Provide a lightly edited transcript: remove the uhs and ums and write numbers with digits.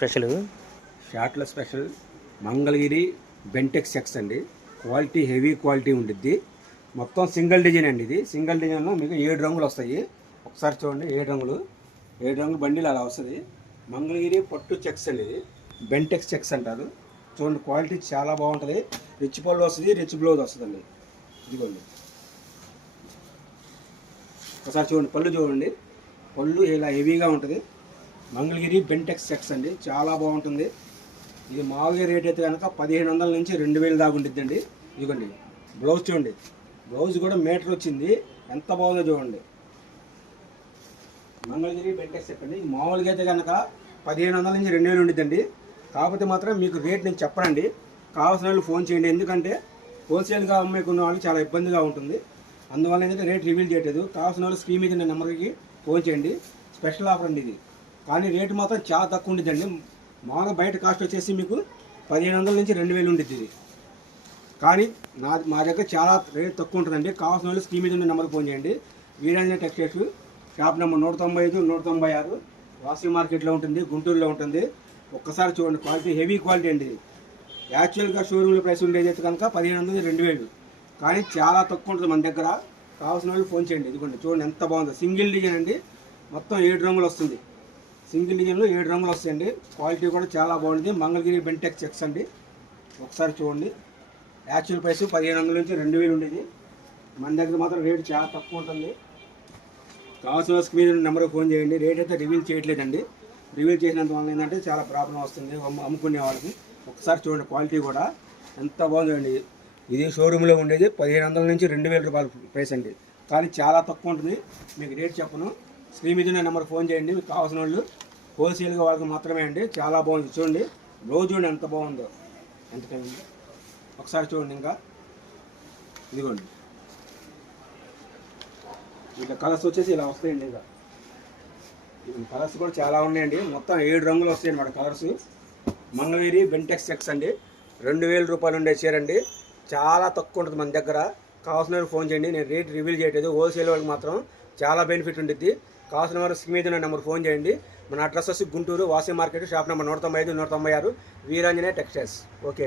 Special షార్ట్లో special Mangalagiri Bentex checks అండి. Quality heavy quality ఉండిద్ది. మొత్తం సింగిల్ డిజైన్ అండి. ఇది సింగిల్ డిజైన్లో మీకు 7 రంగులు వస్తాయి. ఒకసారి చూడండి, 7 రంగులు బండిలు అలా వస్తుంది. మంగళగిరి పట్టు చెక్స్ అండి. ఇది బెంటెక్స్ చెక్స్ అంటారు. చూడండి, క్వాలిటీ చాలా బాగుంటుంది. రిచ్ పళ్ళు వస్తుంది, రిచ్ బ్లౌజ్ వస్తుందండి. ఇదిగోండి, ఒకసారి చూడండి, పళ్ళు చూడండి, పళ్ళు ఇలా హెవీగా ఉంటుంది. మంగళగిరి బెంటెక్స్ చెక్స్ అండి, చాలా బాగుంటుంది. ఇది మామూలుగా రేట్ అయితే కనుక 1500 నుంచి 2000 దాకా ఉండిద్దండి. ఇదిగోండి, బ్లౌజ్ చూడండి, బ్లౌజ్ కూడా మీటర్ వచ్చింది. ఎంత బాగుందో చూడండి. మంగళగిరి బెంటెక్స్ చెక్ అండి. ఇది మామూలుగా అయితే కనుక 1500 నుంచి 2000 ఉండిద్దండి. కాకపోతే మాత్రం మీకు రేట్ నేను చెప్పనండి. కావాల్సిన వాళ్ళు ఫోన్ చేయండి. ఎందుకంటే హోల్సేల్గా అమ్మేకున్న వాళ్ళు చాలా ఇబ్బందిగా ఉంటుంది. అందువల్ల ఏంటంటే రేట్ రివీల్ చేయట్లేదు. కావాల్సిన వాళ్ళు స్క్రీన్ మీద నెంబర్కి ఫోన్ చేయండి. స్పెషల్ ఆఫర్ అండి ఇది. కానీ రేటు మాత్రం చాలా తక్కువ ఉండిద్దండి. మామూలుగా బయట కాస్ట్ వచ్చేసి మీకు 1500 నుంచి 2000 ఉండిద్ది ఇది. కానీ మా దగ్గర చాలా రేట్ తక్కువ ఉంటుందండి. కావాల్సిన వాళ్ళు స్క్రీన్ మీద ఉన్న నెంబర్కి ఫోన్ చేయండి. వీరాంజనేయ టెక్స్టైల్స్, షాప్ నెంబర్ 195, 196, వాసి మార్కెట్లో ఉంటుంది, గుంటూరులో ఉంటుంది. ఒక్కసారి చూడండి, క్వాలిటీ హెవీ క్వాలిటీ అండి. యాక్చువల్గా షోరూమ్లో ప్రైస్ ఉండేది అయితే కనుక 1500 నుంచి 2000, కానీ చాలా తక్కువ ఉంటుంది మన దగ్గర. కావాల్సిన వాళ్ళు ఫోన్ చేయండి. ఇదిగోండి, చూడండి ఎంత బాగుందో. సింగిల్ డిజైన్ అండి, మొత్తం 7 రంగులు వస్తుంది. సింగిల్ డిజైన్లో 7 రంగులు వస్తాయండి. క్వాలిటీ కూడా చాలా బాగుంటుంది. మంగళగిరి బెంటెక్స్ చెక్స్ అండి. ఒకసారి చూడండి, యాక్చువల్ ప్రైస్ 1500 నుంచి 2000 ఉండేది. మన దగ్గర మాత్రం రేటు చాలా తక్కువ ఉంటుంది. కావాల్సిన స్క్రీన్ నెంబర్కి ఫోన్ చేయండి. రేట్ అయితే రివీల్ చేయట్లేదండి. రివీల్ చేసినంత వల్ల ఏంటంటే చాలా ప్రాబ్లం వస్తుంది అమ్ముకునే వాళ్ళకి. ఒకసారి చూడండి, క్వాలిటీ కూడా ఎంత బాగుందండి. ఇది షోరూంలో ఉండేది 1500 నుంచి 2000 రూపాయల ప్రైస్ అండి. కానీ చాలా తక్కువ ఉంటుంది. మీకు రేట్ చెప్పను. స్క్రీన్ మీద నెంబర్ ఫోన్ చేయండి. మీకు కావాల్సిన వాళ్ళు హోల్సేల్గా వాళ్ళకి మాత్రమే అండి. చాలా బాగుంది. చూడండి, బ్లౌజ్ చూడండి ఎంత బాగుందో. ఎంత టైం ఉందో ఒకసారి చూడండి. ఇంకా ఇదిగోండి, ఇట్లా కలర్స్ వచ్చేసి ఇలా వస్తాయండి. ఇంకా కలర్స్ కూడా చాలా ఉన్నాయండి. మొత్తం 7 రంగులు వస్తాయి అన్నమాట కలర్స్. మంగళగిరి బెంటెక్స్ చెక్స్ అండి. 2000 రూపాయలు ఉండే చీర అండి. చాలా తక్కువ ఉంటుంది మన దగ్గర. కావాల్సిన ఫోన్ చేయండి. నేను రేట్ రివీల్ చేయట్లేదు. హోల్సేల్ వాళ్ళకి మాత్రం చాలా బెనిఫిట్ ఉంటుంది. కావాల్సిన వారు స్క్రీన్ మీద నెంబర్ ఫోన్ చేయండి. మన అడ్రస్ వచ్చి గుంటూరు వాసి market, shop number 195, 196, Veeranjaneya textiles. Okay అండి.